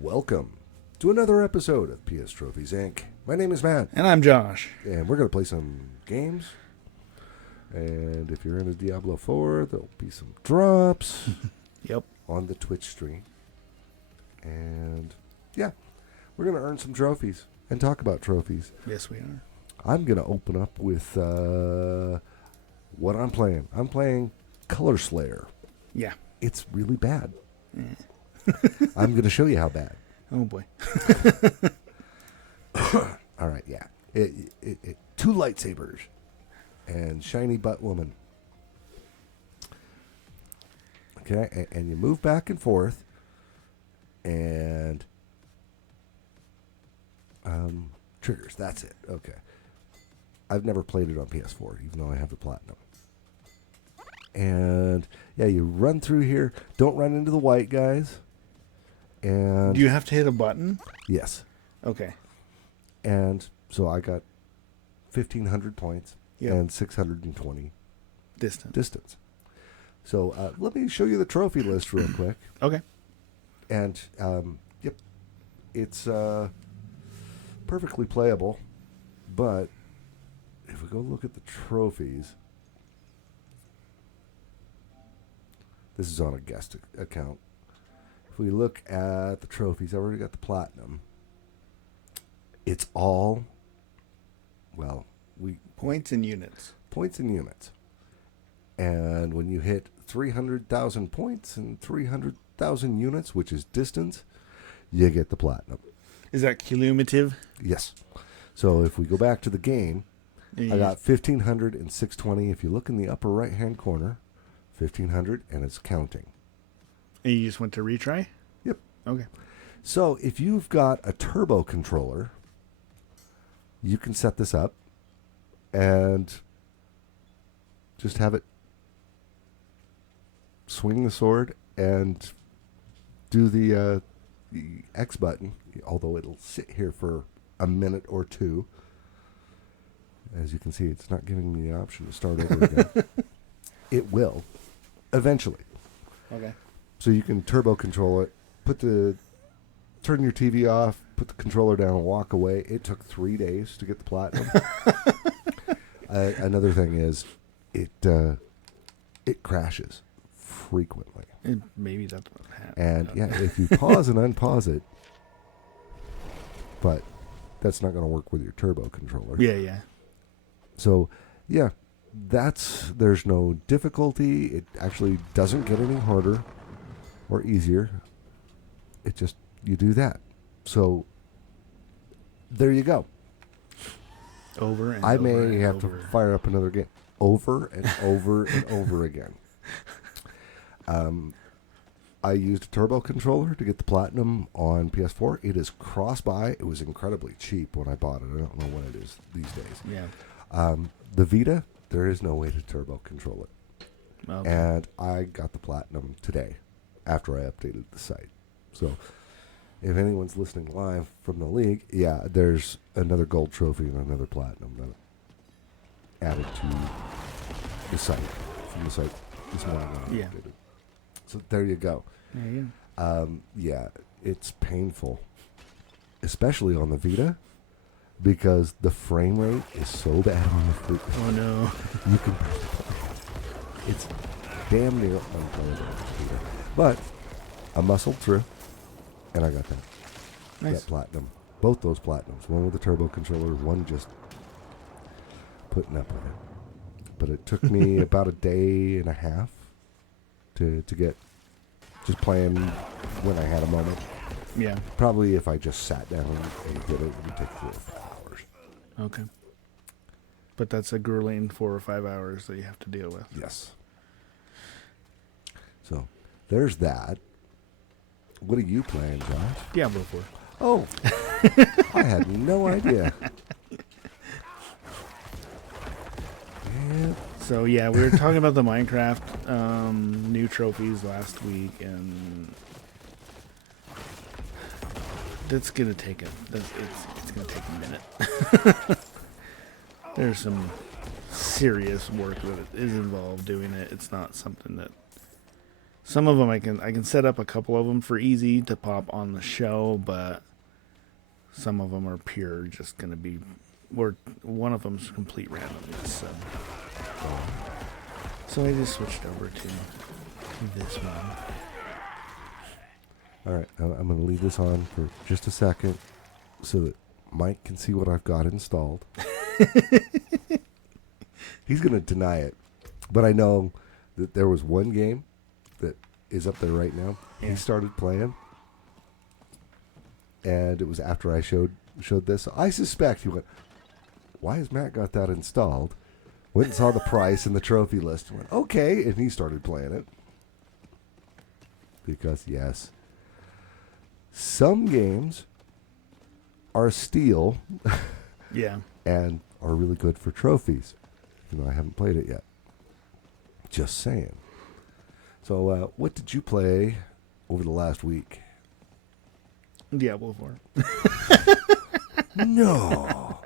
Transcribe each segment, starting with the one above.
Welcome to another episode of PS Trophies Inc. My name is Matt. And I'm Josh. And we're going to play some games. And if you're into Diablo 4, there'll be some drops Yep. on the Twitch stream. And yeah, we're going to earn some trophies and talk about trophies. Yes, we are. I'm going to open up with what I'm playing. I'm playing Color Slayer. Yeah. It's really bad. I'm going to show you how bad. Oh, boy. All right, yeah. Two lightsabers and shiny butt woman. Okay, and you move back and forth, and triggers. That's it. Okay. I've never played it on PS4, even though I have the platinum. And yeah, you run through here. Don't run into the white guys. And Do you have to hit a button? yes. Okay. And so I got 1,500 points Yep. and 620 Distance. So let me show you the trophy list real quick. Okay. And, yep, it's perfectly playable. But if we go look at the trophies, this is on a guest account. If we look at the trophies, I already got the platinum. It's all, well, Points and units. points and units. And when you hit 300,000 points and 300,000 units, which is distance, you get the platinum. Is that cumulative? Yes. So if we go back to the game, I got 1,500 and 620. If you look in the upper right-hand corner, 1,500, and it's counting. And you just went to retry? Yep. Okay. So if you've got a turbo controller, you can set this up and just have it swing the sword and do the X button, although it'll sit here for a minute or two. As you can see, it's not giving me the option to start over again. It will, eventually. Okay. So you can turbo control it, turn your TV off, put the controller down, and walk away. It took 3 days to get the platinum. Another thing is, it crashes frequently. Maybe that's what happened. And yeah, if you pause and unpause it, but that's not going to work with your turbo controller. Yeah. So yeah, there's no difficulty. It actually doesn't get any harder or easier. It just, you do that. So there you go. Over and I over may and have over. to fire up another game over and over and over again. I used a turbo controller to get the platinum on PS4. It is cross-buy. It was incredibly cheap when I bought it. I don't know what it is these days. Yeah. The Vita, there is no way to turbo control it. Okay. And I got the platinum today after I updated the site. So if anyone's listening live from the league, yeah, there's another gold trophy and another platinum that added to the site from the site this morning. When I Yeah. updated. So there you go. Yeah. Yeah, it's painful, especially on the Vita, because the frame rate is so bad on the Vita. Oh, no. You can, it's damn near unplayable on the Vita. But I muscled through, and I got that. Nice. That platinum. Both those platinums. One with the turbo controller, one just putting up with it. But it took me about a day and a half to get just playing when I had a moment. Yeah. Probably if I just sat down and did it, it would take 3 or 4 hours. Okay. But that's a grueling 4 or 5 hours that you have to deal with. Yes. So there's that. What are you playing, Josh? Diablo 4. Oh, I had no idea. Yeah. So yeah, we were talking about the Minecraft new trophies last week, and that's gonna take it's gonna take a minute. There's some serious work that is involved doing it. It's not something that Some of them I can set up a couple of them for easy to pop on the show, but some of them are pure just going to be. One of them's complete randomness. So I just switched over to this one. All right, I'm going to leave this on for just a second so that Mike can see what I've got installed. He's going to deny it, but I know that there was one game that is up there right now. Yeah. He started playing, and it was after I showed this. I suspect he went, "Why has Matt got that installed?" Went and saw the price and the trophy list and went, "Okay," and he started playing it. Because, yes, some games are a steal Yeah. and are really good for trophies. Even though I haven't played it yet. Just saying. So, what did you play over the last week? Diablo 4. No.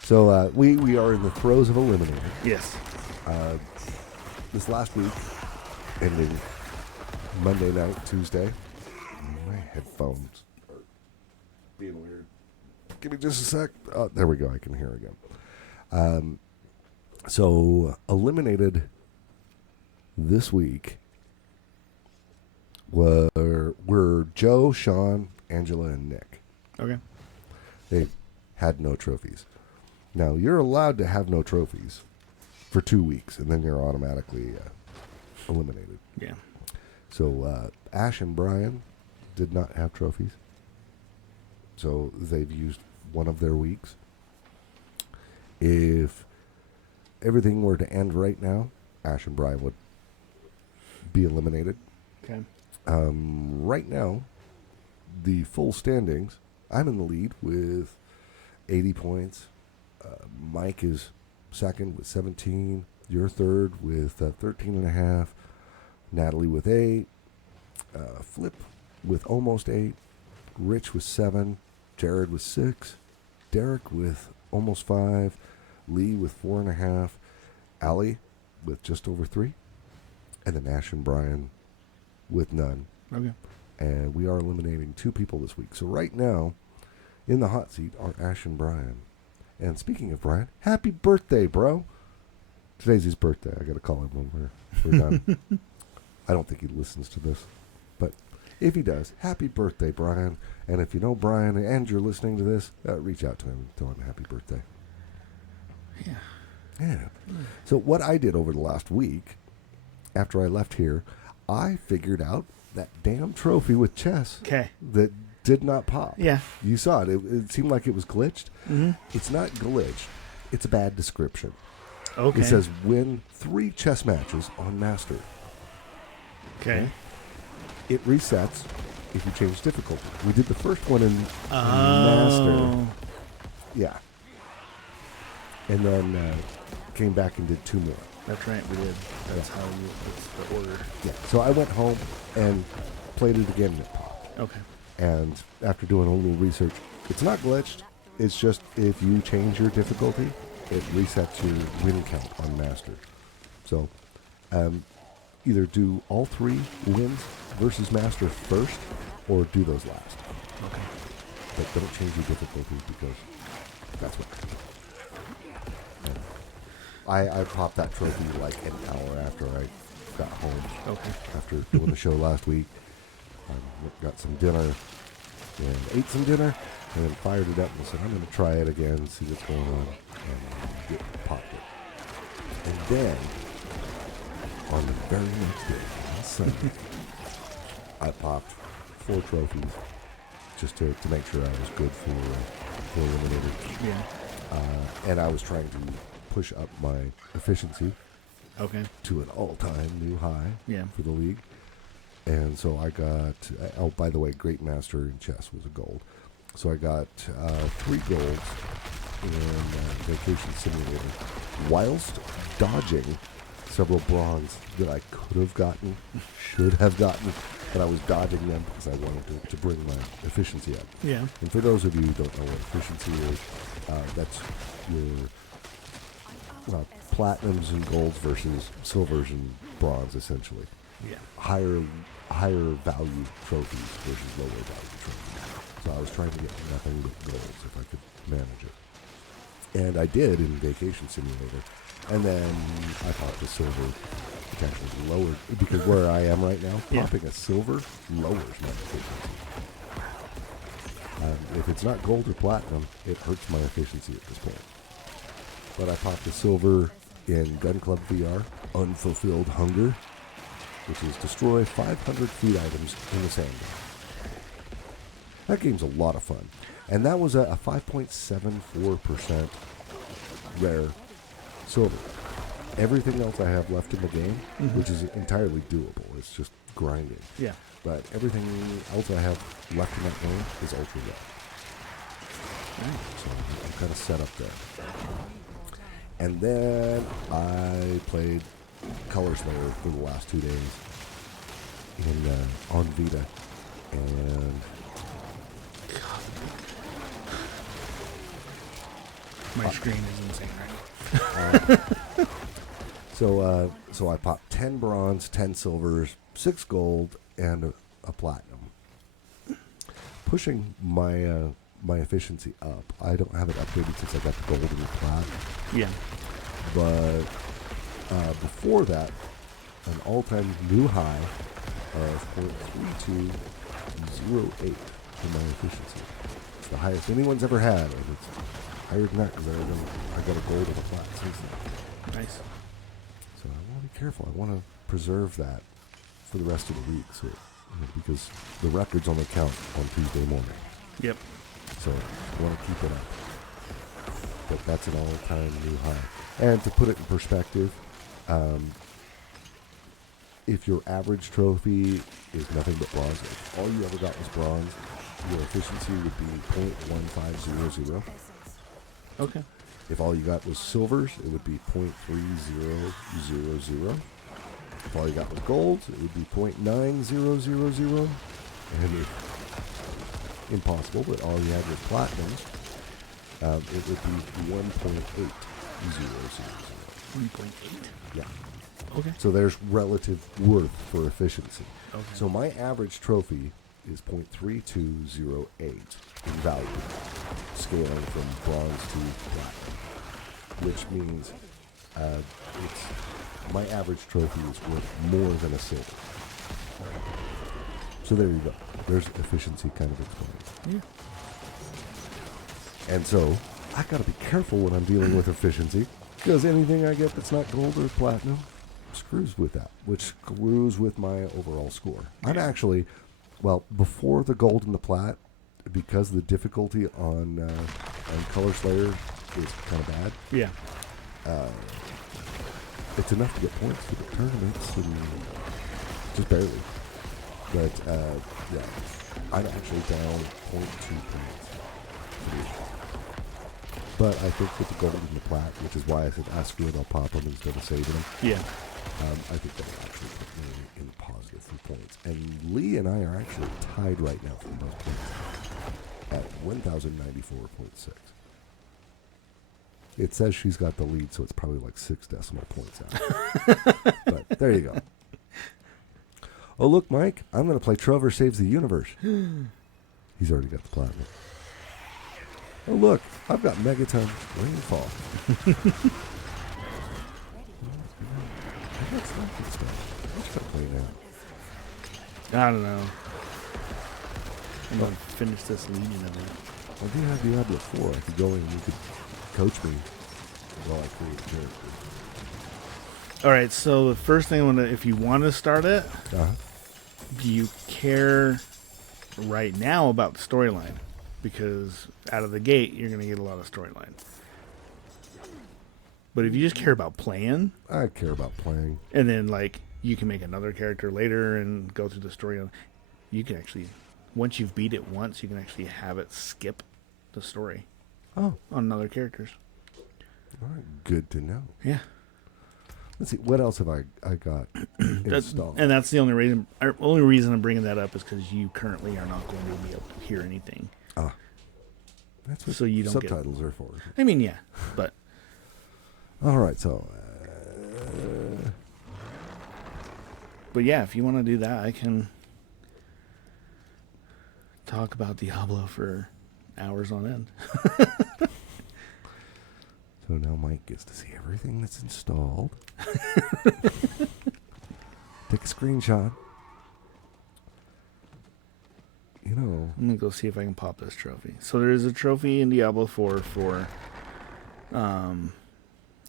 So, we are in the throes of Eliminator. Yes. This last week, ending Monday night, Tuesday. My headphones are being weird. Give me just a sec. Oh, there we go. I can hear again. So, eliminated this week were Joe, Sean, Angela, and Nick. Okay. They had no trophies. Now, you're allowed to have no trophies for 2 weeks, and then you're automatically eliminated. Yeah. So, Ash and Brian did not have trophies. So, they've used one of their weeks. If everything were to end right now, Ash and Brian would be eliminated. Okay. Right now, the full standings, I'm in the lead with 80 points. Mike is second with 17. You're third with 13.5. Natalie with 8. Flip with almost 8. Rich with 7. Jared with 6. Derek with almost 5. Lee with 4.5. Allie with just over 3. And then Ash and Brian with none. Okay. And we are eliminating 2 people this week. So right now, in the hot seat are Ash and Brian. And speaking of Brian, happy birthday, bro. Today's his birthday. I got to call him when we're done. I don't think he listens to this. But if he does, happy birthday, Brian. And if you know Brian and you're listening to this, reach out to him and tell him happy birthday. Yeah. Yeah. So what I did over the last week, after I left here, I figured out that damn trophy with chess Okay. that did not pop. Yeah. You saw it. It seemed like it was glitched. Mm-hmm. It's not glitched. It's a bad description. Okay. It says win 3 chess matches on Master. Okay. It resets if you change difficulty. We did the first one in Oh. Master. Yeah. And then came back and did 2 more. That's right. We did. That's how it's the order. Yeah. So I went home and played it again and it popped. Okay. And after doing a little research, it's not glitched. It's just if you change your difficulty, it resets your win count on Master. So either do all 3 wins versus Master first or do those last. Okay. But don't change your difficulty because that's what I popped that trophy like an hour after I got home. Okay. After doing the show last week. Got some dinner and ate some dinner and then fired it up and said, I'm going to try it again, see what's going on, and popped it. And then, on the very next day, on Sunday, I popped 4 trophies just to make sure I was good for eliminated. Yeah. And I was trying to push up my efficiency Okay. to an all-time new high Yeah. for the league. And so I got, oh, by the way, Great Master in chess was a gold. So I got 3 golds in Vacation Simulator, whilst dodging several bronze that I could have gotten, should have gotten, but I was dodging them because I wanted to bring my efficiency up. Yeah. And for those of you who don't know what efficiency is, that's your platinums and golds versus silvers and bronze, essentially. Yeah. Higher value trophies versus lower value trophies. So I was trying to get nothing but golds if I could manage it. And I did in Vacation Simulator. And then I popped a silver, which actually lowered, because where I am right now, Yeah. popping a silver lowers my efficiency. If it's not gold or platinum, it hurts my efficiency at this point. But I popped a silver in Gun Club VR, Unfulfilled Hunger, which is destroy 500 food items in the sandbox. That game's a lot of fun. And that was a 5.74% rare silver. Everything else I have left in the game, which is entirely doable, it's just grinding. Yeah. But everything else I have left in that game is ultra rare. So I'm kind of set up there. And then I played Color Slayer for the last 2 days on Vita. And My screen is insane right now. So I popped 10 bronze, 10 silvers, 6 gold, and a platinum. Pushing my my efficiency up. I don't have it updated since I got the gold and the plat. Yeah. But before that, an all-time new high of 0.3208 for my efficiency. It's the highest anyone's ever had, and it's higher than that because I got a gold and a plat since then. Nice. So I want to be careful. I want to preserve that for the rest of the week, so because the records only count on Tuesday morning. Yep. So I want to keep it up. But that's an all-time new high. And to put it in perspective, if your average trophy is nothing but bronze, if all you ever got was bronze, your efficiency would be 0.1500. Okay. If all you got was silvers, it would be 0.3000. If all you got was golds, it would be 0.9000. And if impossible, but all you had was platinums, it would be 1.8000. 1.8. Yeah. Okay. So there's relative worth for efficiency. Okay. So my average trophy is 0.3208 in value, scaling from bronze to platinum, which means my average trophy is worth more than a silver. So there you go. There's efficiency kind of explained. Yeah. And so I got to be careful when I'm dealing with efficiency, because anything I get that's not gold or platinum screws with that, which screws with my overall score. I'm actually, well, before the gold and the plat, because the difficulty on Color Slayer is kind of bad. Yeah. It's enough to get points to the tournaments, and just barely. But yeah, I'm actually down 0.2 points. But I think with the gold and the plat, which is why I said ask for it, I'll pop them instead of saving them. Yeah. I think that'll actually put me in the positive for points. And Lee and I are actually tied right now for most points at 1,094.6. It says she's got the lead, so it's probably like 6 decimal points out. But there you go. Oh, look, Mike, I'm going to play Trover Saves the Universe. He's already got the platinum. Oh, look, I've got Megaton Rainfall. What's that good stuff? What should I play now? I don't know. I'm going to finish this leading of it. Well, if you have Diablo 4, I could go in and you could coach me while I create a character. All right, so the first thing I want to, if you want to start it, do you care right now about the storyline? Because out of the gate, you're going to get a lot of storyline. But if you just care about playing, I care about playing. and then like you can make another character later and go through the story, you can actually, once you've beat it once, you can actually have it skip the story Oh, on other characters. all right. Good to know. Yeah. Let's see. What else have I got installed? And that's the only reason. Only reason I'm bringing that up is because you currently are not going to be able to hear anything. That's what so you don't get- subtitles are for. I mean, yeah, but All right. So But yeah, if you want to do that, I can talk about Diablo for hours on end. So now Mike gets to see everything that's installed. Take a screenshot. You know. I'm going to go see if I can pop this trophy. So there is a trophy in Diablo 4 for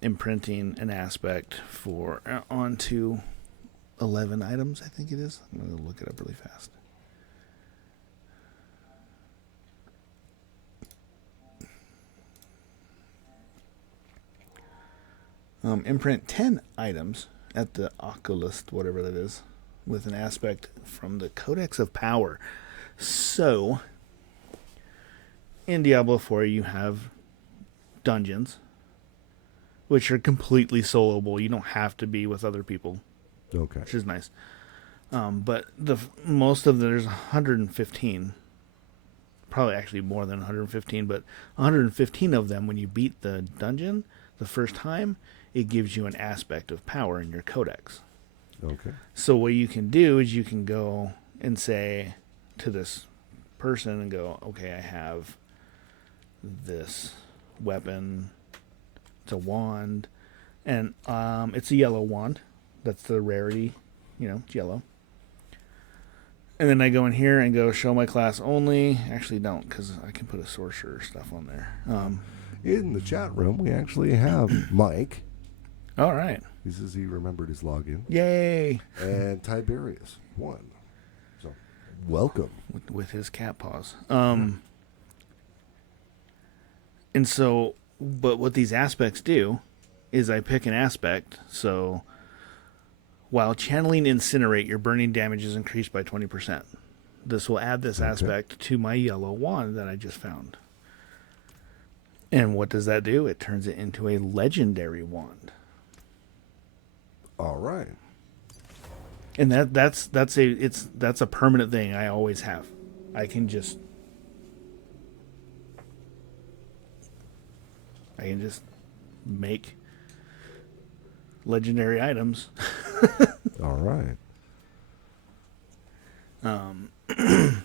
imprinting an aspect for onto 11 items, I think it is. I'm going to look it up really fast. Imprint 10 items at the Oculus, whatever that is, with an aspect from the Codex of Power. So, in Diablo 4, you have dungeons, which are completely soloable. You don't have to be with other people, Okay. which is nice. But most of there's 115, probably actually more than 115, but 115 of them, when you beat the dungeon the first time, it gives you an aspect of power in your codex. Okay. So what you can do is you can go and say to this person and go, okay, I have this weapon. It's a wand, and it's a yellow wand. That's the rarity, it's yellow. And then I go in here and go show my class only. Actually, don't, because I can put a sorcerer stuff on there. In the chat room, we actually have Mike. All right. He says he remembered his login. Yay! And Tiberius won. So, welcome. With his cat paws. And so, but what these aspects do is I pick an aspect. So, while channeling Incinerate, your burning damage is increased by 20%. This will add this aspect to my yellow wand that I just found. And what does that do? It turns it into a legendary wand. All right. And that's a permanent thing I always have. I can just make legendary items. All right.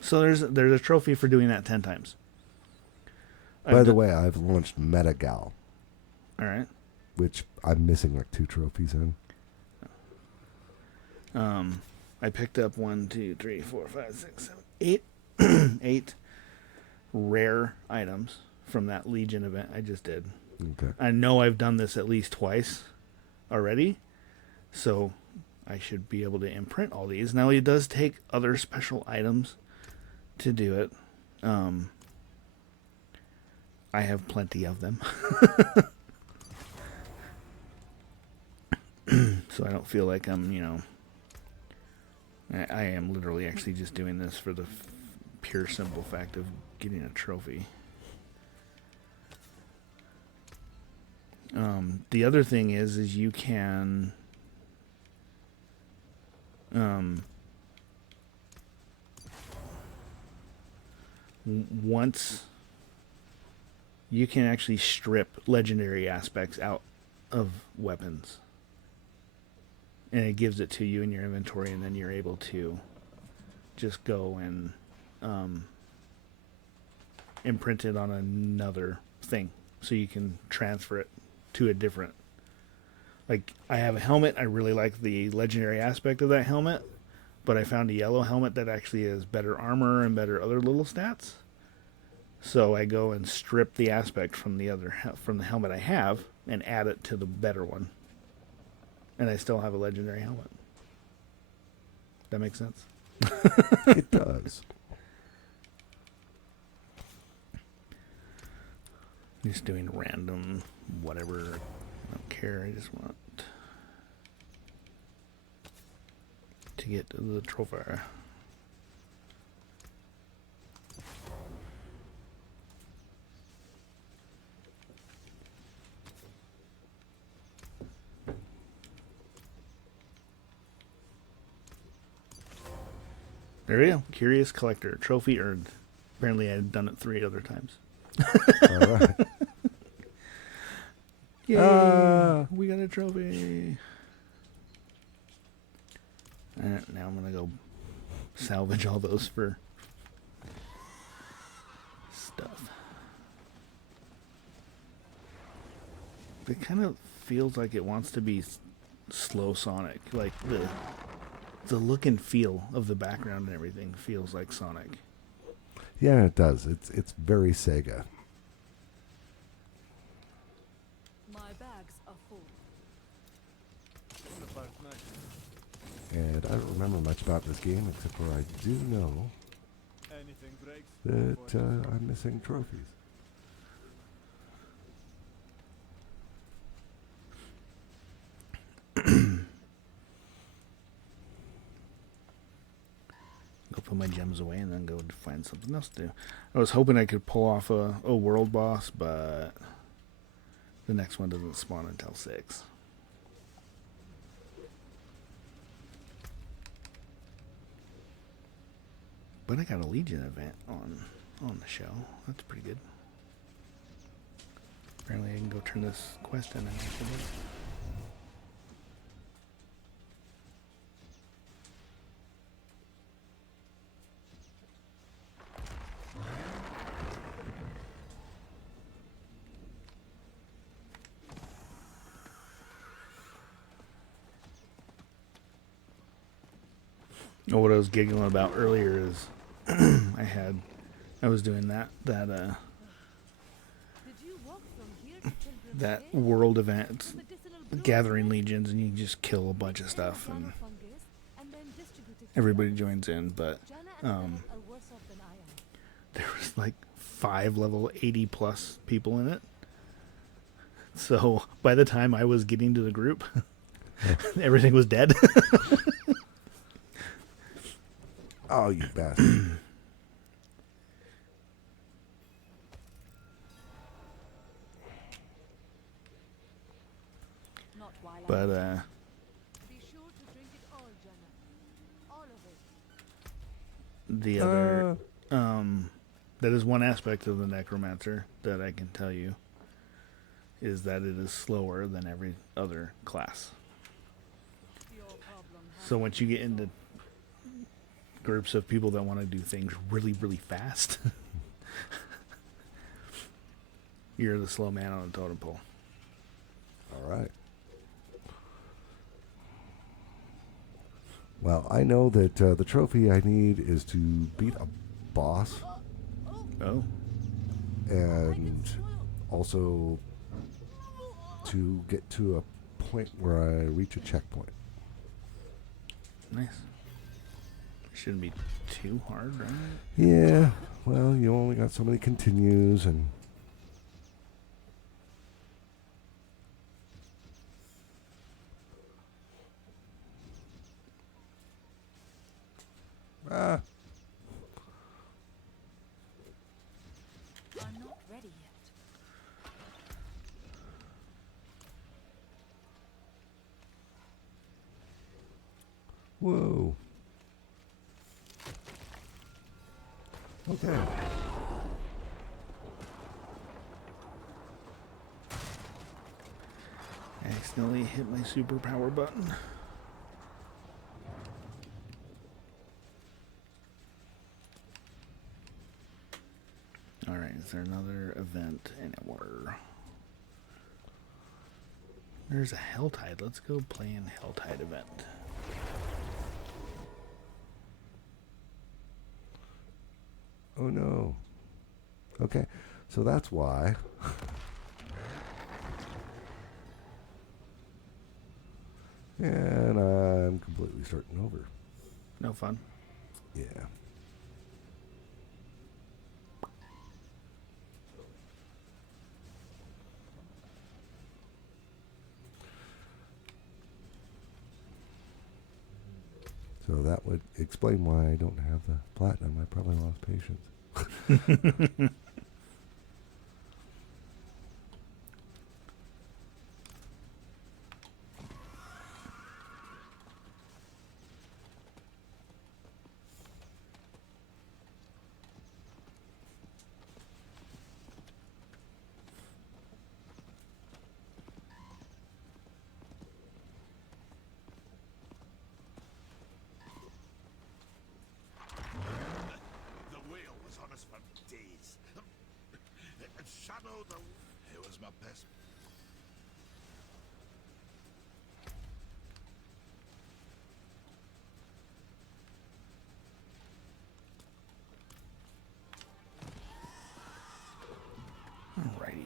So there's a trophy for doing that 10 times. By the way, I've launched Metagal, All right. which I'm missing like 2 trophies in. I picked up 1, 2, 3, 4, 5, 6, 7, 8 8 rare items from that Legion event I just did. Okay. I know I've done this at least twice already, so I should be able to imprint all these. Now, it does take other special items to do it. I have plenty of them. So I don't feel like I'm, I am literally actually just doing this for the pure simple fact of getting a trophy. The other thing is you can once you can actually strip legendary aspects out of weapons, and it gives it to you in your inventory, and then you're able to just go and imprint it on another thing, so you can transfer it to a different. Like, I have a helmet. I really like the legendary aspect of that helmet, but I found a yellow helmet that actually has better armor and better other little stats. So I go and strip the aspect from the helmet I have and add it to the better one, and I still have a legendary helmet. That makes sense? It does. Just doing random whatever. I don't care. I just want to get to the trophy. There we go. Curious Collector. Trophy earned. Apparently I had done it 3 other times. All right. Yay! We got a trophy. Alright, now I'm gonna go salvage all those for stuff. It kind of feels like it wants to be slow Sonic. Like the look and feel of the background and everything feels like Sonic. Yeah, it does. It's very Sega. My bags are full. And I don't remember much about this game except for I do know Anything breaks. that I'm missing trophies. Go put my gems away and then go find something else to do. I was hoping I could pull off a world boss, but the next one doesn't spawn until 6. But I got a Legion event on the show. That's pretty good. Apparently I can go turn this quest in and after this. Oh, what I was giggling about earlier is I was doing that Did you walk from here to Children's that Fair? world event, Medicinal blue gathering plant, legions, and you can just kill a bunch of stuff, and fungus, and then distribute it to everybody others. joins in. But Jana and um, Bennett are worse off than I am. there was like 5 level 80 plus people in it. So by the time I was getting to the group, everything was dead. Oh, you bastard. Not while But I'm Be sure to drink it all, Jana. All of it. the other that is one aspect of the Necromancer that I can tell you is that it is slower than every other class. Your problem has So once you get into groups of people that want to do things really, really fast, you're the slow man on the totem pole. All right. Well, I know that the trophy I need is to beat a boss Oh, and also to get to a point where I reach a checkpoint. nice. Shouldn't be too hard, right? Yeah, well, you only got so many continues and... Ah, I'm not ready yet. whoa. Okay. I accidentally hit my superpower button. Alright, is there another event anywhere? There's a Helltide. Let's go play an Helltide event. Oh no. Okay, so that's why. And I'm completely starting over. No fun. Yeah. So that would explain why I don't have the platinum. I probably lost patience. I've shadowed the... It was my best. Alrighty.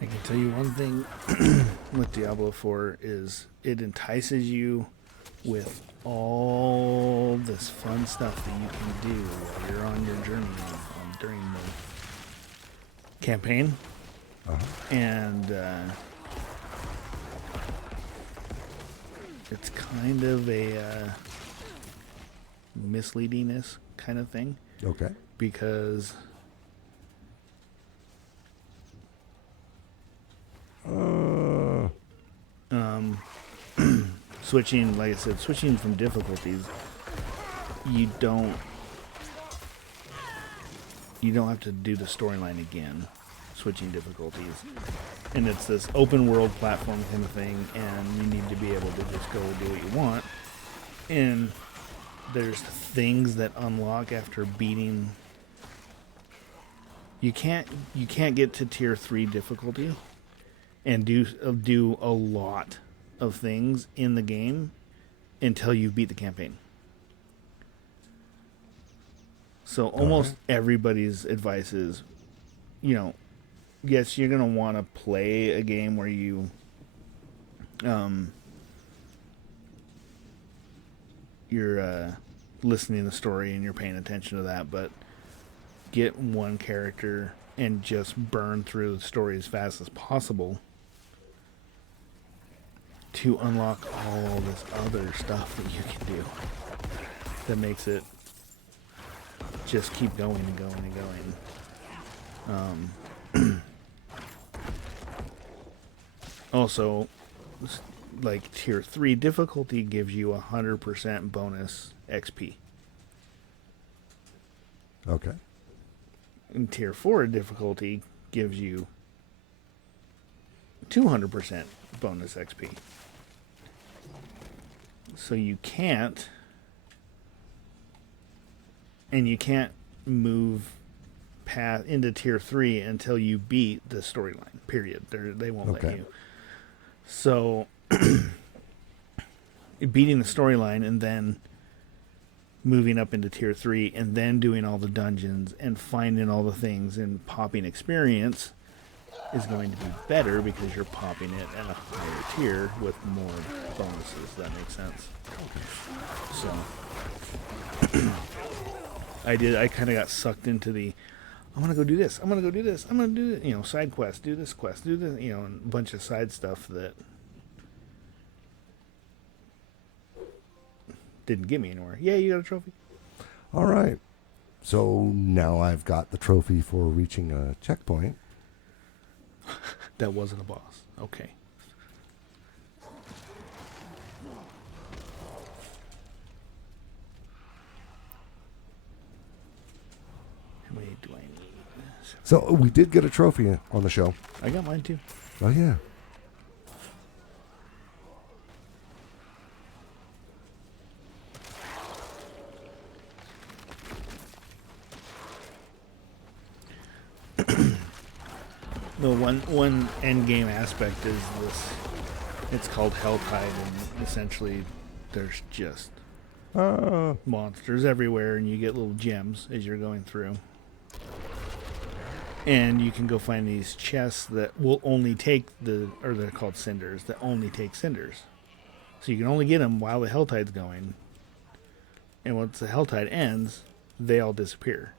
I can tell you one thing with Diablo 4 is it entices you with all this fun stuff that you can do while you're on your journey during the campaign. And it's kind of a misleadingness kind of thing Okay. because switching, like I said, switching from difficulties, you don't have to do the storyline again, switching difficulties. And it's this open world platform kind of thing, and you need to be able to just go do what you want. And there's things that unlock after beating. You can't get to tier 3 difficulty and do a lot of things in the game until you beat the campaign. So almost everybody's advice is, yes, you're going to want to play a game where you you're listening to the story and you're paying attention to that, but get one character and just burn through the story as fast as possible to unlock all this other stuff that you can do that makes it just keep going and going and going. Also, like tier 3 difficulty gives you 100% bonus XP. Okay. And tier 4 difficulty gives you 200% bonus XP. So you can't move path into tier 3 until you beat the storyline. Period. They won't let you. So beating the storyline and then moving up into tier 3 and then doing all the dungeons and finding all the things and popping experience is going to be better because you're popping it at a higher tier with more bonuses. That makes sense. So I kind of got sucked into the I'm gonna go do this, I'm gonna do this, side quest, do this quest, do this, and a bunch of side stuff that didn't get me anywhere. Yeah, you got a trophy. All right. So now I've got the trophy for reaching a checkpoint. That wasn't a boss. Okay. How many do I need? So we did get a trophy on the show. I got mine too. Oh, yeah. The one end game aspect is this. It's called Helltide, and essentially there's just monsters everywhere, and you get little gems as you're going through. And you can go find these chests that will only take or they're called cinders, that only take cinders. So you can only get them while the Helltide's going. And once the Helltide ends, they all disappear.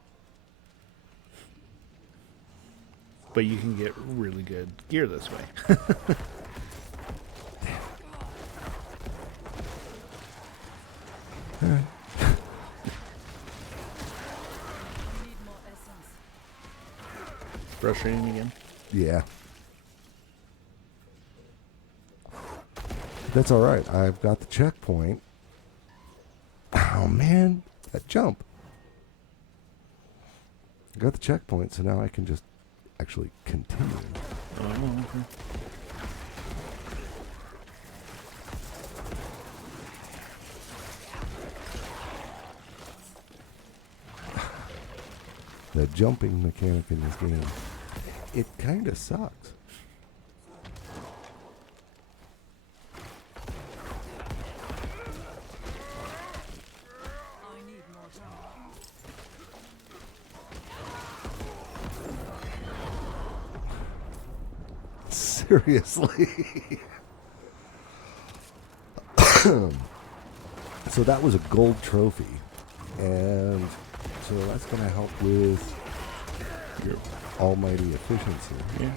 But you can get really good gear this way. Frustrating again? Yeah. That's all right. I've got the checkpoint. Oh, man. That jump. I got the checkpoint, so now I can just actually continue. Oh, okay. The jumping mechanic in this game, it kind of sucks. I need more time. Seriously. So that was a gold trophy, and so that's going to help with your almighty efficiency. Yeah.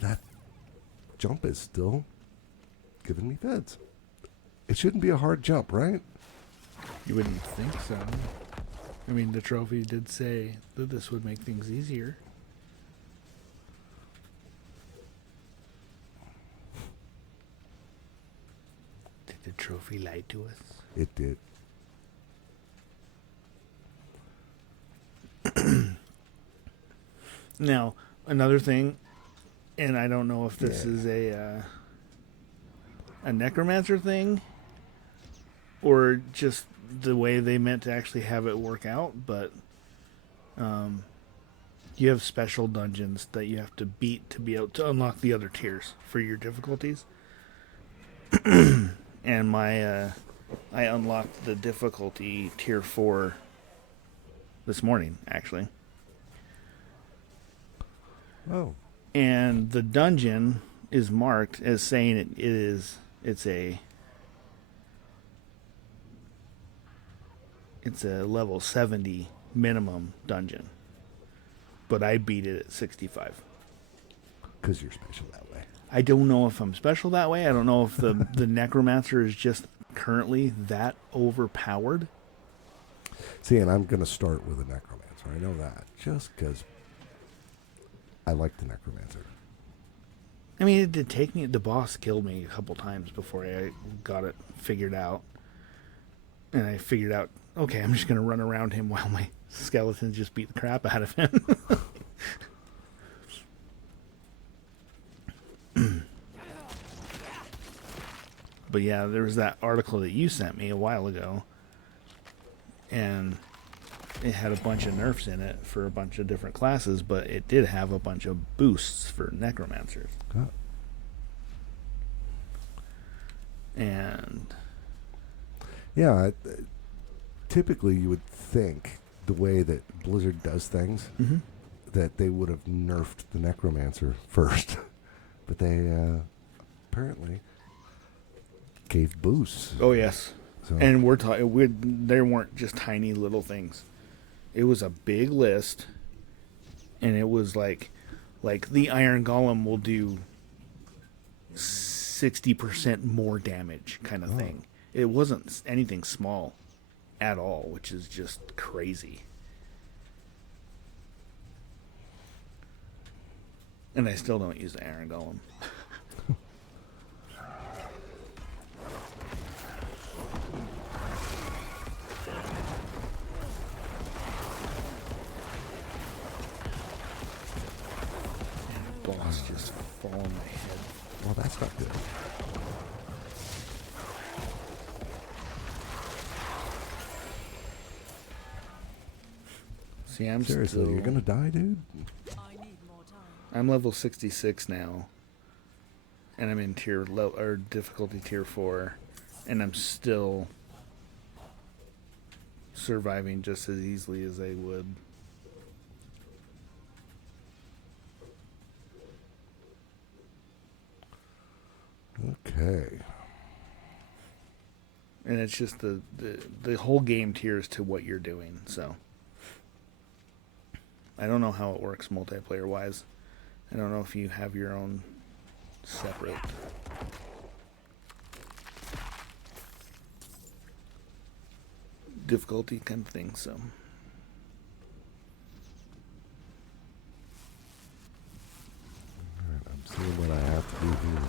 That jump is still giving me feds. It shouldn't be a hard jump, right? You wouldn't think so. I mean, the trophy did say that this would make things easier. Did the trophy lie to us? It did. Now, another thing, and I don't know if this Yeah. is a necromancer thing or just the way they meant to actually have it work out, but you have special dungeons that you have to beat to be able to unlock the other tiers for your difficulties. And my I unlocked the difficulty tier 4 this morning, actually. Oh. And the dungeon is marked as saying it's a level 70 minimum dungeon. But I beat it at 65. Because you're special that way. I don't know if I'm special that way. I don't know if the necromancer is just currently that overpowered. See, and I'm going to start with a necromancer. I know that. Just because I like the necromancer. I mean, it did take me. The boss killed me a couple times before I got it figured out. And I figured out, okay, I'm just going to run around him while my skeletons just beat the crap out of him. But yeah, there was that article that you sent me a while ago. And it had a bunch of nerfs in it for a bunch of different classes, but it did have a bunch of boosts for necromancers. Oh. And Yeah, typically you would think the way that Blizzard does things that they would have nerfed the necromancer first, but they apparently gave boosts. oh yes, So and we're talking. There weren't just tiny little things. It was a big list, and it was like the Iron Golem will do 60% more damage, kind of thing. It wasn't anything small at all, which is just crazy. And I still don't use the Iron Golem. Boss just fall on my head. well, that's not good. See, I'm Seriously, still, you're gonna die, dude. I need more time. I'm level 66 now, and I'm in difficulty tier 4, and I'm still surviving just as easily as I would. Okay. And it's just the whole game tiers to what you're doing, so I don't know how it works multiplayer wise. I don't know if you have your own separate difficulty kind of thing, so All right, I'm seeing what I have to do here.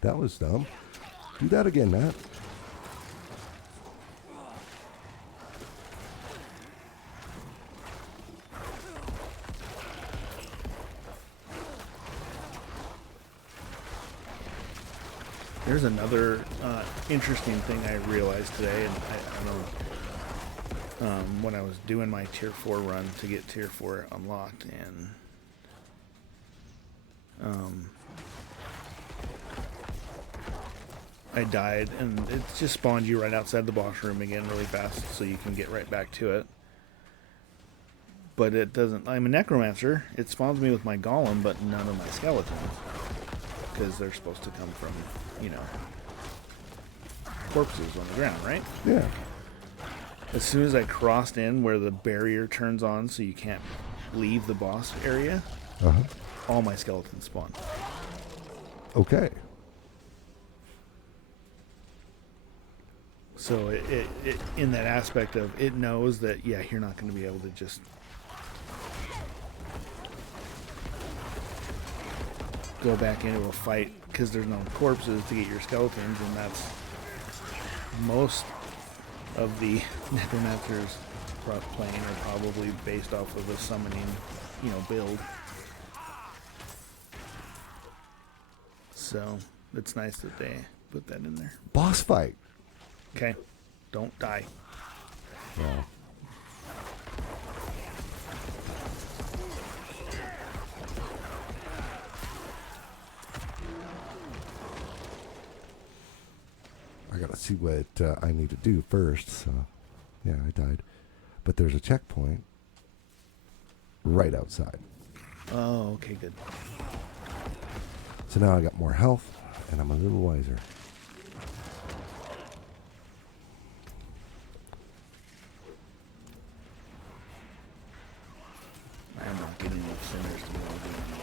That was dumb. Do that again, Matt. There's another interesting thing I realized today, and I don't know, when I was doing my tier 4 run to get tier 4 unlocked, and I died, and it just spawned you right outside the boss room again really fast, so you can get right back to it. But it doesn't. I'm a necromancer. It spawns me with my golem, but none of my skeletons, because they're supposed to come from, corpses on the ground, right? Yeah. As soon as I crossed in where the barrier turns on so you can't leave the boss area, Uh-huh. all my skeletons spawn. Okay. So it in that aspect of, it knows that, yeah, you're not going to be able to just go back into a fight because there's no corpses to get your skeletons, and that's most of the necromancers playing are probably based off of a summoning, build. So it's nice that they put that in there. Boss fight. Okay, don't die. Yeah. I gotta see what I need to do first. So, yeah, I died. But there's a checkpoint right outside. Oh, okay, good. So now I got more health, and I'm a little wiser. I'm not getting enough sinners to be able to do anything.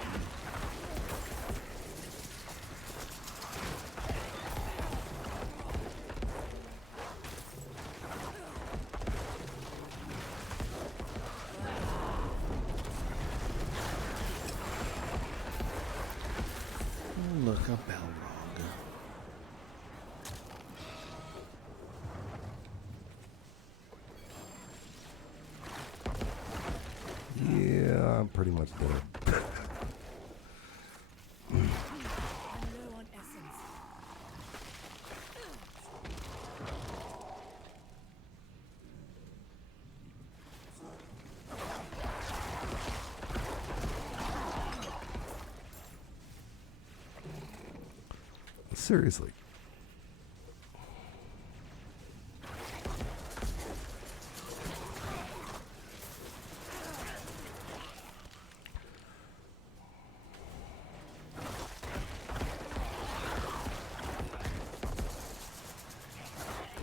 Look, a Balrog. Yeah, I'm pretty much dead. I'm low on essence. Seriously.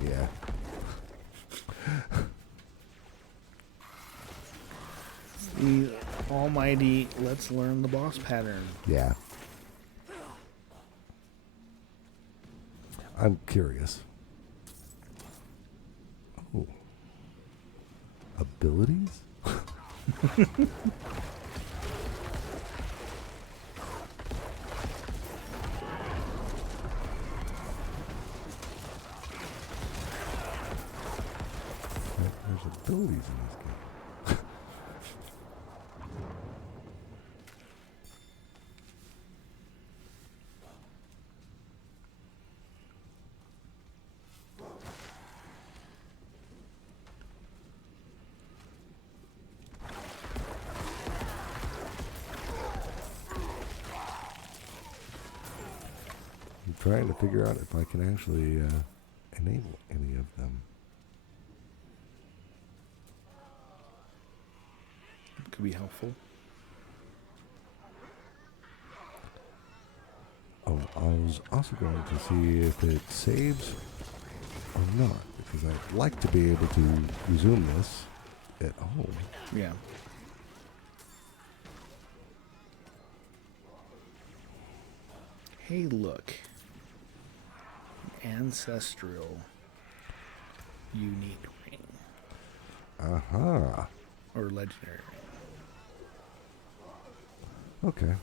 Yeah. The almighty, let's learn the boss pattern. Yeah. I'm curious. Oh. Abilities? There's abilities in this game. I'm trying to figure out if I can actually enable any of them. Could be helpful. Oh, I was also going to see if it saves or not, because I'd like to be able to resume this at home. Yeah. Hey, look. Ancestral unique ring. Uh-huh. Or legendary ring. Okay.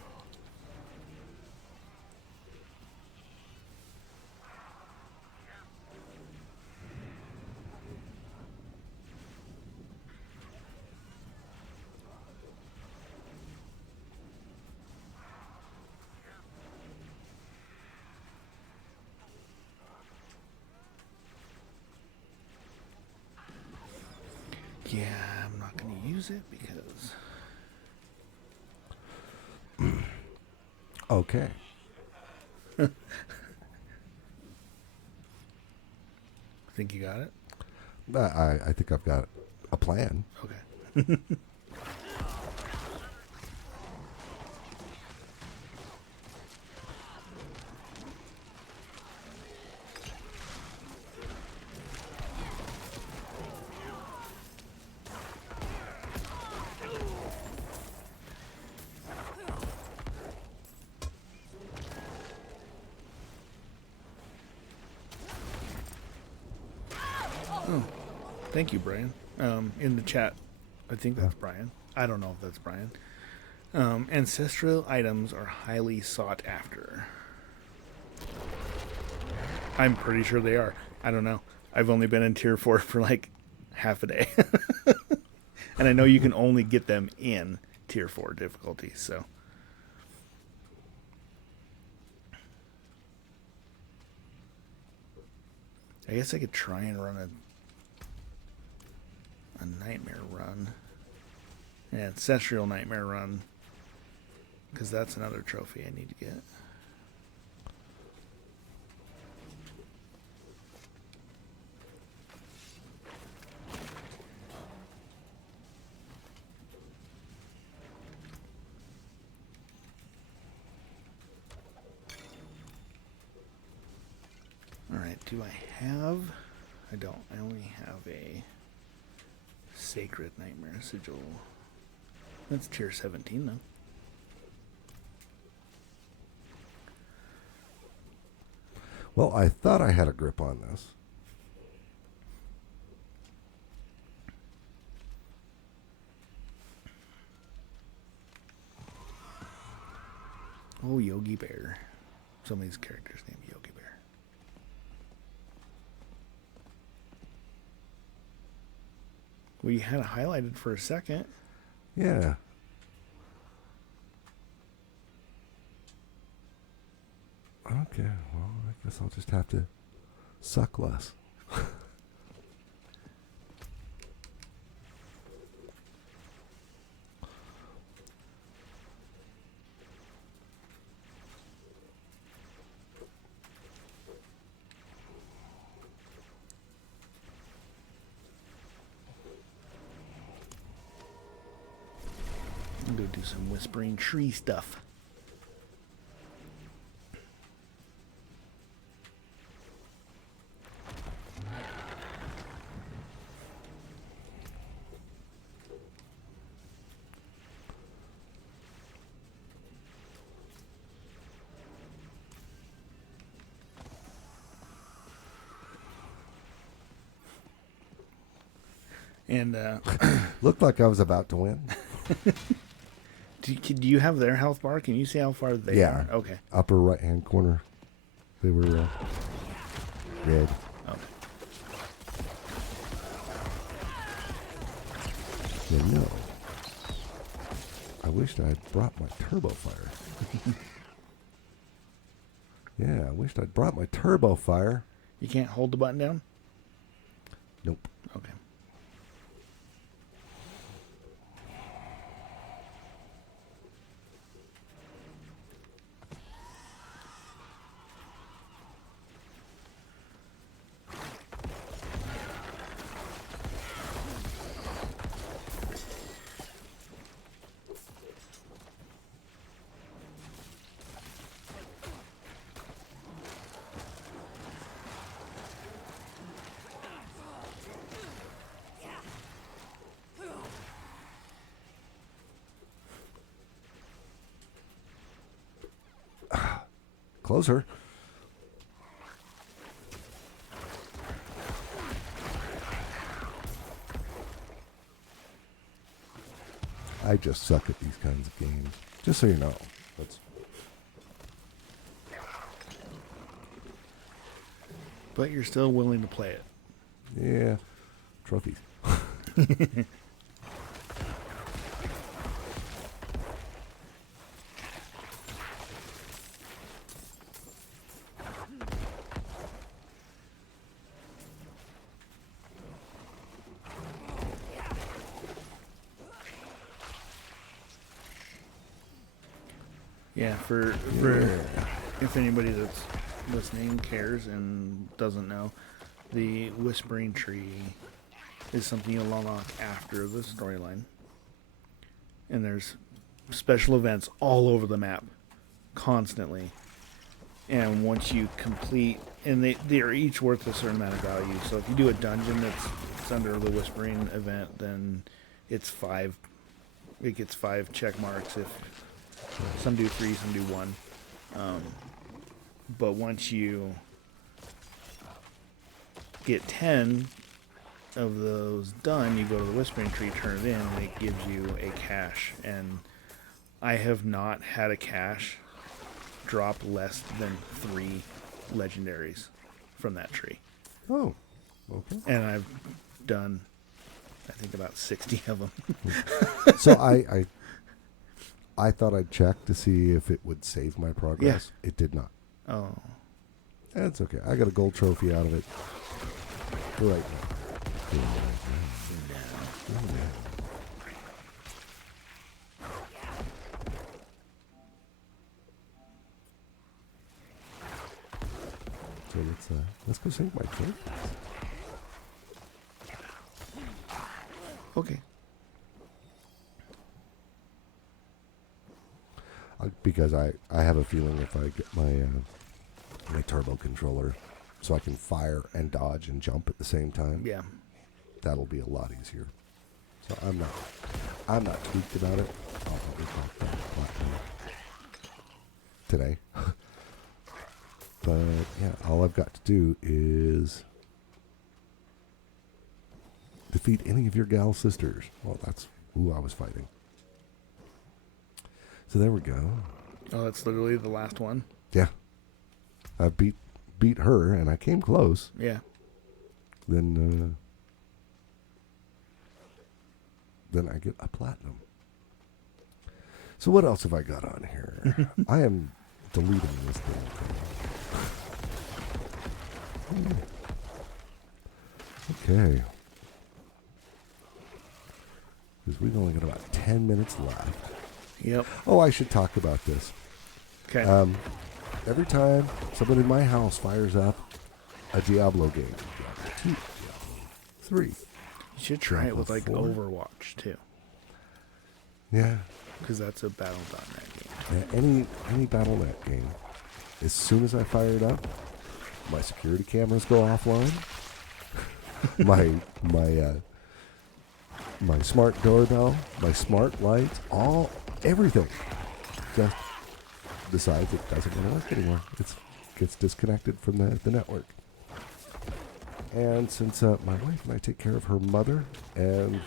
Yeah, I'm not going to use it because... Okay. Think you got it? I think I've got a plan. Okay. Thank you, Brian. In the chat, I think that's Brian. I don't know if that's Brian. Ancestral items are highly sought after. I'm pretty sure they are. I don't know. I've only been in tier 4 for like half a day. And I know you can only get them in tier 4 difficulty, so. I guess I could try and run a nightmare run. Yeah, ancestral nightmare run. Because that's another trophy I need to get. Alright, do I have... I don't. I only have a Sacred Nightmare Sigil. That's tier 17 though. Well, I thought I had a grip on this. Oh, Yogi Bear. Some of these characters named Yogi Bear. Well, you had it highlighted for a second. Yeah. Okay, well, I guess I'll just have to suck less. I'm going to do some Whispering Tree stuff. And Looked like I was about to win. do you have their health bar? Can you see how far they are? Okay. Upper right hand corner. They were red. Okay. Yeah, no. I wished I had brought my turbo fire. Yeah, I wished I'd brought my turbo fire. You can't hold the button down? Nope. Okay. Closer. I just suck at these kinds of games. Just so you know. That's But you're still willing to play it. yeah. Trophies. Yeah, for if anybody that's listening cares and doesn't know, the Whispering Tree is something you unlock after the storyline. And there's special events all over the map, constantly. And once you complete, and they are each worth a certain amount of value. So if you do a dungeon that's under the Whispering event, then it's 5. It gets 5 check marks. If some do 3, some do 1. But once you get 10 of those done, you go to the Whispering Tree, turn it in, and it gives you a cache. And I have not had a cache drop less than 3 legendaries from that tree. Oh, okay. And I've done, I think, about 60 of them. So I thought I'd check to see if it would save my progress. It did not. Oh. That's okay. I got a gold trophy out of it right now. So let's go save my trophy. Okay. Because I have a feeling if I get my turbo controller, so I can fire and dodge and jump at the same time, Yeah. that'll be a lot easier. So I'm not tweaked about it. I'll probably talk about it today. But yeah, all I've got to do is defeat any of your gal sisters. Well, that's who I was fighting. So there we go. Oh, that's literally the last one. Yeah. I beat her, and I came close. Yeah. Then I get a platinum. So what else have I got on here? I am deleting this damn thing. Okay. Because we've only got about 10 minutes left. Yep. Oh, I should talk about this. Okay. Every time someone in my house fires up a Diablo game, Diablo 2, Diablo 3. You should try it with like Diablo 4. Overwatch too, Yeah. because that's a Battle.net game. Yeah, any Battle.net game, as soon as I fire it up, my security cameras go offline. my smart doorbell, my smart lights, everything just decides it doesn't want to work anymore. It gets disconnected from the network. And since my wife and I take care of her mother and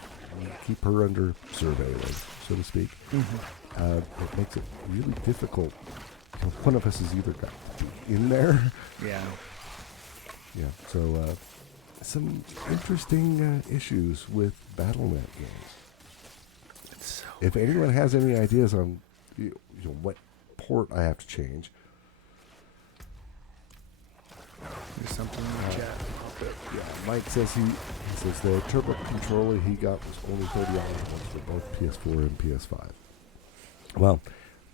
keep her under surveillance, so to speak, it makes it really difficult. One of us has either got to be in there. Yeah. Yeah, so some interesting issues with Battle.net games. It's so If anyone has any ideas on what port I have to change, There's something in the chat. yeah, Mike says he says the turbo controller he got was only $30 once for both PS4 and PS5. Well,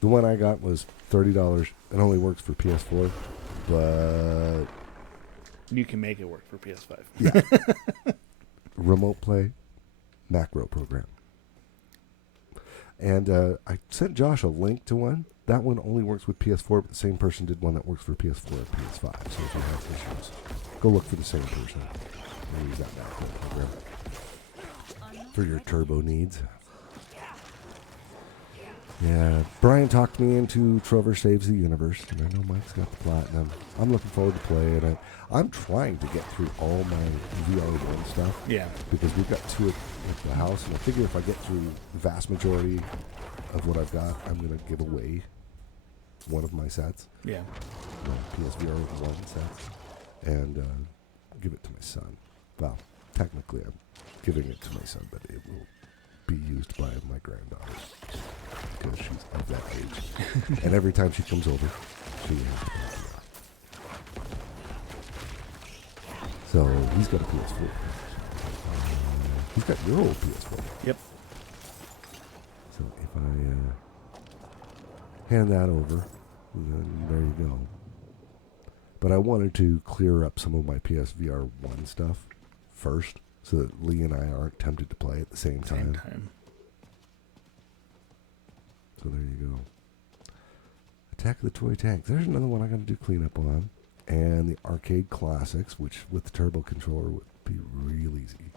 the one I got was $30. It only works for PS4, but You can make it work for PS5. yeah, remote play, macro program. And I sent Josh a link to one. That one only works with PS4, but the same person did one that works for PS4 and PS5. So if you have issues, go look for the same person and use that macro program for your turbo needs. Yeah, Brian talked me into Trover Saves the Universe, and I know Mike's got the platinum. I'm looking forward to playing it. I'm trying to get through all my VR1 stuff. Yeah. Because we've got 2 at the house, and I figure if I get through the vast majority of what I've got, I'm going to give away one of my sets, Yeah. my PSVR 1 sets, and give it to my son. Well, technically I'm giving it to my son, but it will be used by my granddaughter because she's of that age. And every time she comes over, she has to play VR. So he's got a PS4. He's got your old PS4. Yep. So if hand that over, and then there you go. But I wanted to clear up some of my PSVR 1 stuff first, so that Lee and I aren't tempted to play at the same time. So there you go. Attack of the Toy Tanks. There's another one I got to do cleanup on. And the arcade classics, which with the turbo controller would be real easy.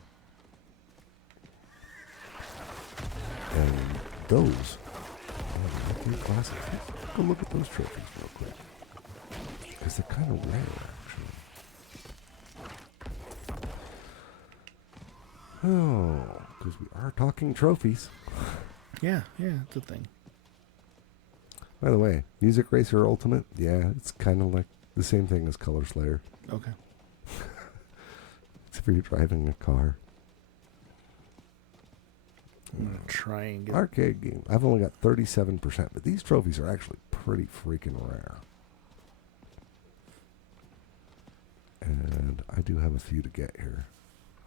And those are the arcade classics. Let's go look at those trophies real quick. Because they're kind of rare, actually. Oh, because we are talking trophies. Yeah, it's a thing. By the way, Music Racer Ultimate, yeah, it's kind of like the same thing as Color Slayer. Okay. Except for you're driving a car. I'm going to try and get... Arcade game. I've only got 37%, but these trophies are actually pretty freaking rare. And I do have a few to get here.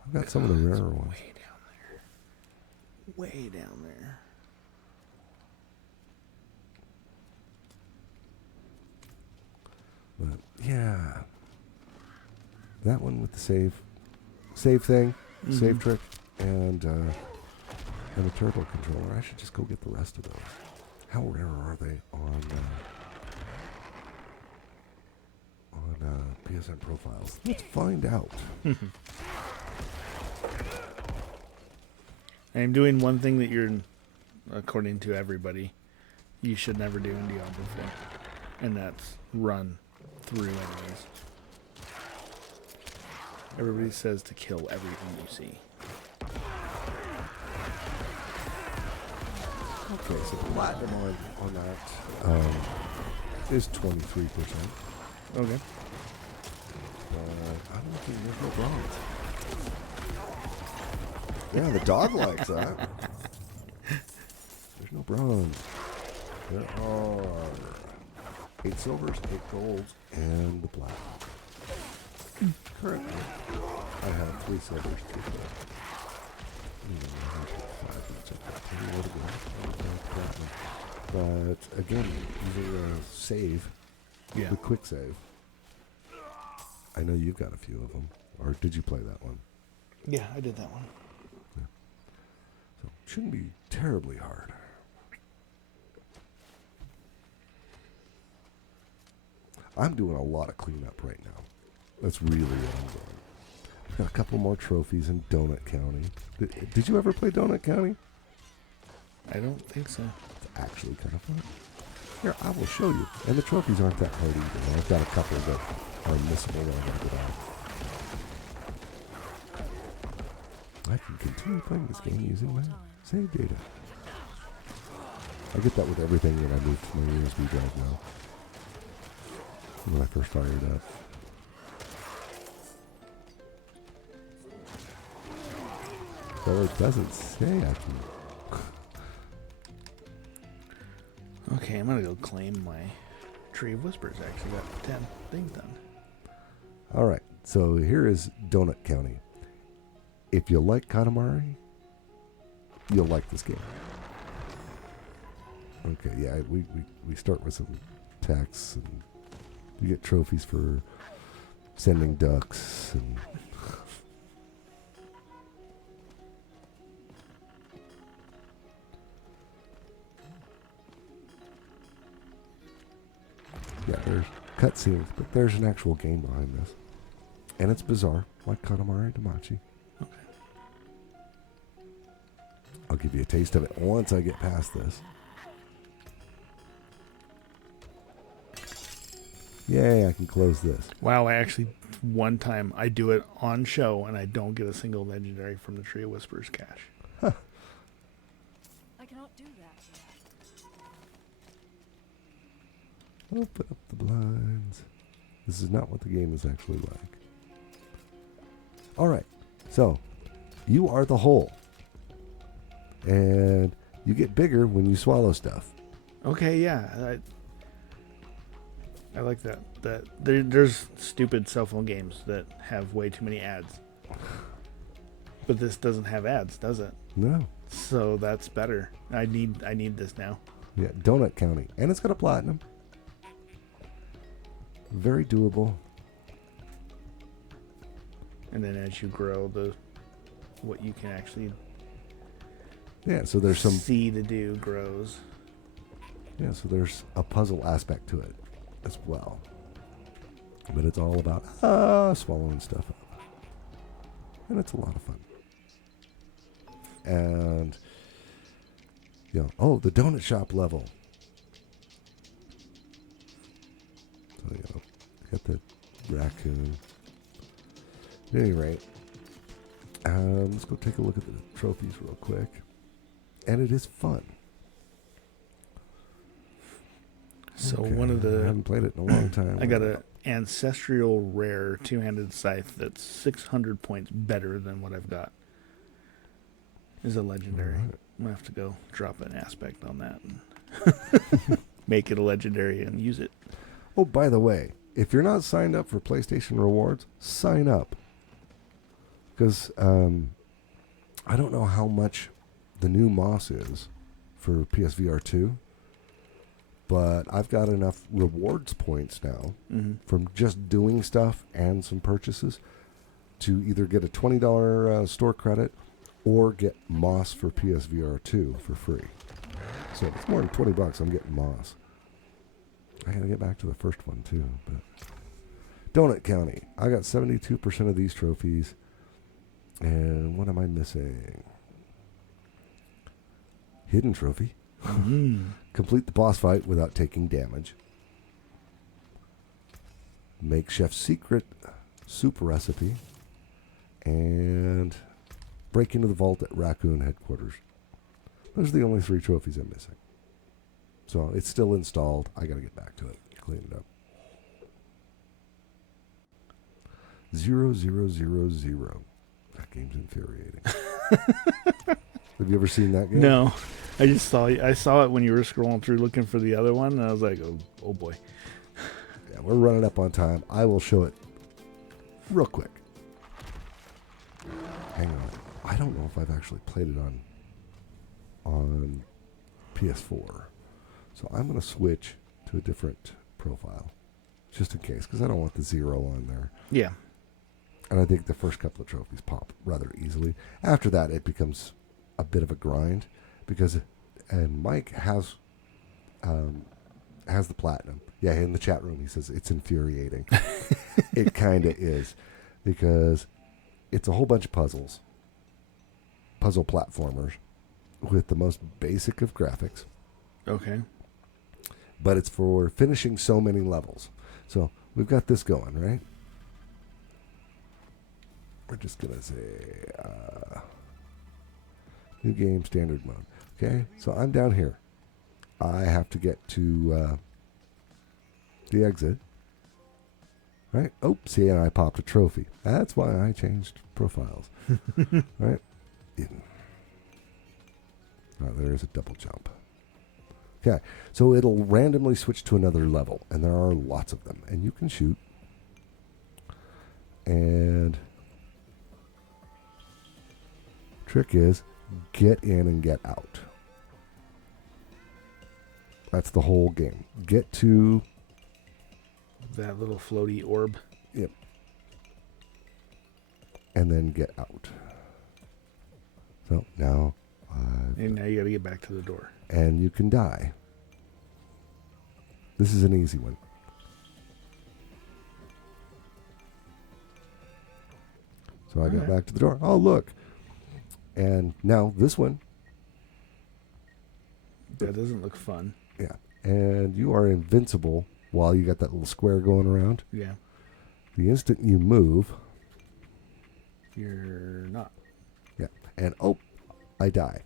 I've got some of the rarer ones. Way down there. Way down there. But yeah, that one with the save thing, save trick, and the turbo controller. I should just go get the rest of those. How rare are they on PSN profiles? Let's find out. I'm doing one thing that you're, according to everybody, you should never do in Diablo 4, and that's run through enemies. Everybody says to kill everything you see. Okay, so platinum on that is 23%. Okay. I'm looking, there's no bronze. Yeah, the dog likes that. There's no bronze. There are 8 silvers, 8 golds, and the black. Currently, I have 3 silvers, 2 golds. But again, using a save, the quick save. I know you've got a few of them. Or did you play that one? Yeah, I did that one. Yeah. So it shouldn't be terribly hard. I'm doing a lot of cleanup right now. That's really what I'm doing. I've got a couple more trophies in Donut County. Did you ever play Donut County? I don't think so. It's actually kind of fun. Here, I will show you. And the trophies aren't that hard either. I've got a couple that are missable that I have to buy. I can continue playing this game using my save data. I get that with everything when I move to my USB drive now. When I first fired it up. So it doesn't say I can. Okay, I'm gonna go claim my Tree of Whispers. Actually got 10 things done. Alright, so here is Donut County. If you like Katamari, you'll like this game. Okay, yeah, we start with some texts, and you get trophies for sending ducks, and yeah, there's cutscenes, but there's an actual game behind this. And it's bizarre, like Katamari Damacy. Okay. I'll give you a taste of it once I get past this. Yay, I can close this. Wow, I actually, one time, I do it on show, and I don't get a single legendary from the Tree of Whispers cache. I cannot do that yet. Open up the blinds. This is not what the game is actually like. Alright, so you are the hole. And you get bigger when you swallow stuff. Okay, yeah. I like that. There's stupid cell phone games that have way too many ads. But this doesn't have ads, does it? No. So that's better. I need this now. Yeah, Donut County. And it's got a platinum. Very doable. And then as you grow, what you can actually Yeah, so there's some see to do grows. Yeah, so there's a puzzle aspect to it as well. But it's all about swallowing stuff up. And it's a lot of fun. And, the donut shop level. So, got the raccoon. At any rate, let's go take a look at the trophies real quick. And it is fun. So Okay, one of I the haven't played it in a long time. I got a ancestral rare two-handed scythe that's 600 points better than what I've got. Is a legendary. Alright. I'm gonna have to go drop an aspect on that and make it a legendary and use it. Oh, by the way, if you're not signed up for PlayStation Rewards, sign up. Because I don't know how much the new Moss is for PSVR 2, but I've got enough rewards points now from just doing stuff and some purchases to either get a $20 store credit or get Moss for PSVR 2 for free. So if it's more than $20, I'm getting Moss. I gotta get back to the first one too. But Donut County, I got 72% of these trophies. And what am I missing? Hidden trophy. Complete the boss fight without taking damage. Make chef's secret soup recipe. And break into the vault at Raccoon headquarters. Those are the only 3 trophies I'm missing. So it's still installed. I gotta get back to it. Clean it up. 0000. That game's infuriating. Have you ever seen that game? No, I saw it when you were scrolling through looking for the other one, and I was like, oh boy. Yeah, we're running up on time. I will show it real quick. Hang on. I don't know if I've actually played it on PS4. So I'm going to switch to a different profile, just in case, because I don't want the 0 on there. Yeah. And I think the first couple of trophies pop rather easily. After that, it becomes a bit of a grind, and Mike has the platinum. Yeah, in the chat room he says it's infuriating. It kind of is, because it's a whole bunch of puzzle platformers with the most basic of graphics. Okay. But it's for finishing so many levels. So we've got this going, right? We're just going to say new game, standard mode. Okay, so I'm down here. I have to get to the exit. Right? Oh, see, and I popped a trophy. That's why I changed profiles. Right? Oh, there's a double jump. Okay, so it'll randomly switch to another level, and there are lots of them, and you can shoot. And trick is get in and get out. That's the whole game. Get to That little floaty orb. Yep. And then get out. So now And now you got to get back to the door. and you can die. This is an easy one. So I got Alright. back to the door. Oh, look. And now this one, That doesn't look fun. yeah. And you are invincible while you got that little square going around. Yeah. The instant you move, You're not. yeah. And oh, I die.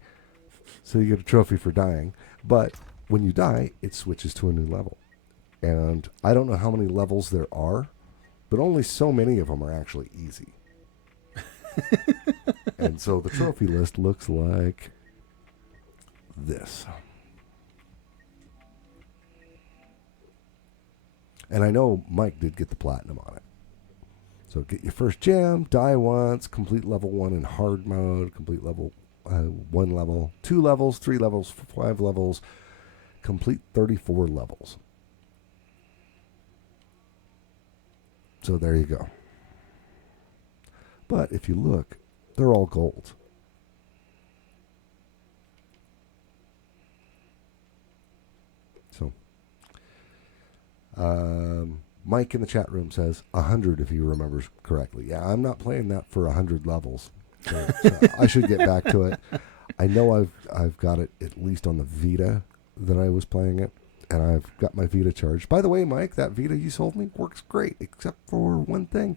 So you get a trophy for dying. But when you die, it switches to a new level. And I don't know how many levels there are, but only so many of them are actually easy. And so the trophy list looks like this. And I know Mike did get the platinum on it. So get your first gem, die once, complete level 1 in hard mode, complete level 1 level, 2 levels, 3 levels, 5 levels, complete 34 levels. So there you go. But if you look, they're all gold. So, Mike in the chat room says 100 if he remembers correctly. Yeah, I'm not playing that for 100 levels. So I should get back to it. I know I've got it at least on the Vita that I was playing it, and I've got my Vita charged. By the way, Mike, that Vita you sold me works great, except for one thing.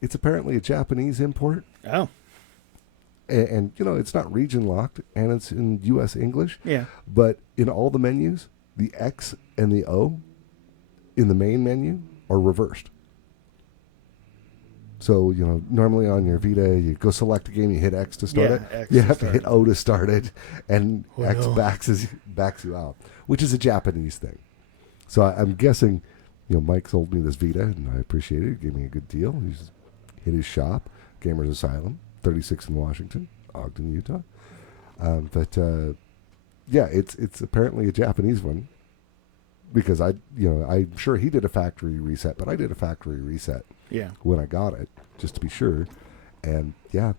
It's apparently a Japanese import, Oh, and you know, it's not region locked, and it's in U.S. English. yeah. But in all the menus, the X and the O in the main menu are reversed. So, you know, normally on your Vita, you go select a game, you hit X to start Yeah, it. X You to have to start hit it. O to start it, and Oh, X no. backs you out, which is a Japanese thing. So I'm guessing, you know, Mike sold me this Vita, and I appreciate it. He gave me a good deal. He's hit his shop, Gamers Asylum, 36 in Washington, Ogden, Utah. Yeah, it's apparently a Japanese one, because I'm sure he did a factory reset, but I did a factory reset Yeah. when I got it, just to be sure. And yeah,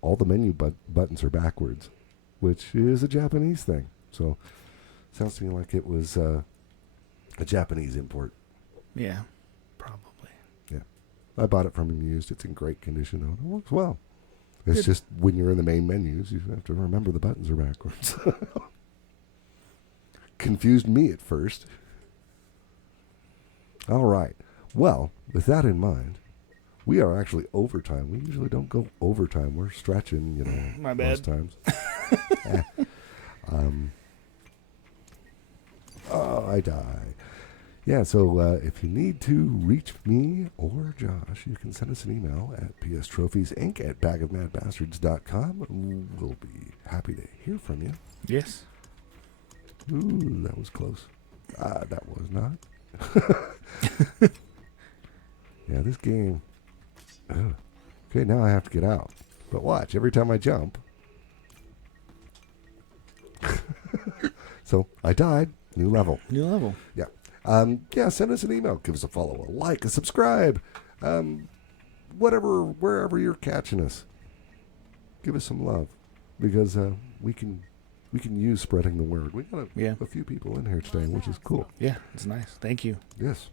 all the menu buttons are backwards, which is a Japanese thing. So sounds to me like it was a Japanese import. Yeah. Probably. I bought it from him used. It's in great condition, though. It works well. It's Good. just when you're in the main menus, you have to remember the buttons are backwards. Confused me at first. All right. Well, with that in mind, we are actually overtime. We usually don't go overtime. We're stretching, you know, My most bad. times. Oh, I die. Yeah, so if you need to reach me or Josh, you can send us an email at pstrophies@bagofmadbastards.com. We'll be happy to hear from you. Yes. Ooh, that was close. That was not. Yeah, this game. Ugh. Okay, now I have to get out. But watch, every time I jump. So I died. New level. New level. Yeah. Yeah, send us an email. Give us a follow, a like, a subscribe. Wherever you're catching us. Give us some love. Because we can use spreading the word. We got a few people in here today, which is cool. Yeah, it's nice. Thank you. Yes.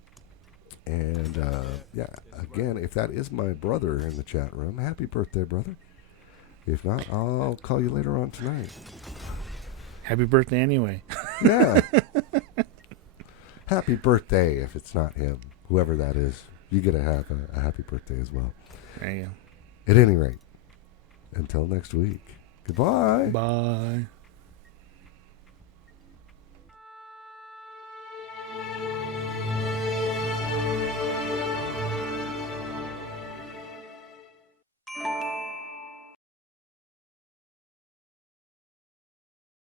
And yeah, again, if that is my brother in the chat room, happy birthday, brother. If not, I'll call you later on tonight. Happy birthday anyway. Yeah. Happy birthday if it's not him. Whoever that is, you get to have a happy birthday as well. There you At any rate, until next week, goodbye. go. Bye.